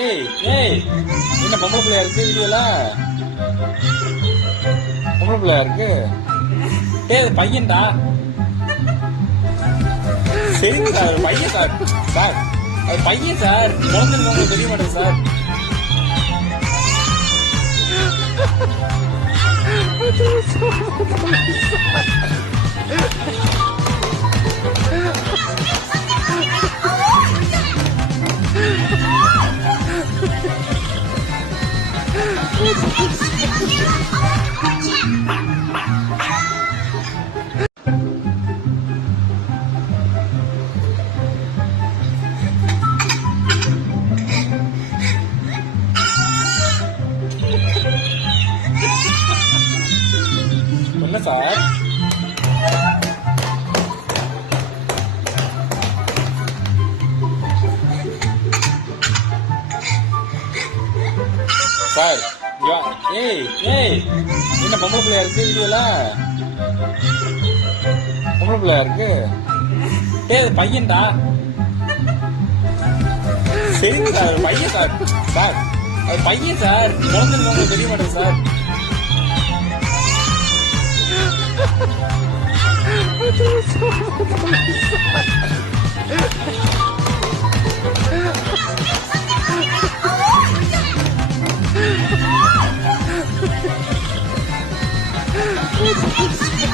ஏய் ஏய் என்ன பொம்பளை பிள்ளையா இருக்கு வீடியோல? பொம்பளை பிள்ளையா இருக்கு. ஏய் அது பையன்டா. சரிங்க சார், பையன் சார். சார் அது பையன் சார். குழந்தைங்க உங்களுக்கு தெரிய மாட்டேங்க சார். என்ன சார்? சார் ஏய் ஏய் என்ன பொம்பளை பிள்ளையா இருக்கு வீடியோல? பொம்பளை பிள்ளையா இருக்கு. ஏய் அது பையன்டா. சரிங்க சார், பையன் சார். சார் அது பையன் சார். குழந்தைங்க உங்களுக்கு தெரிய மாட்டேங்க சார். It's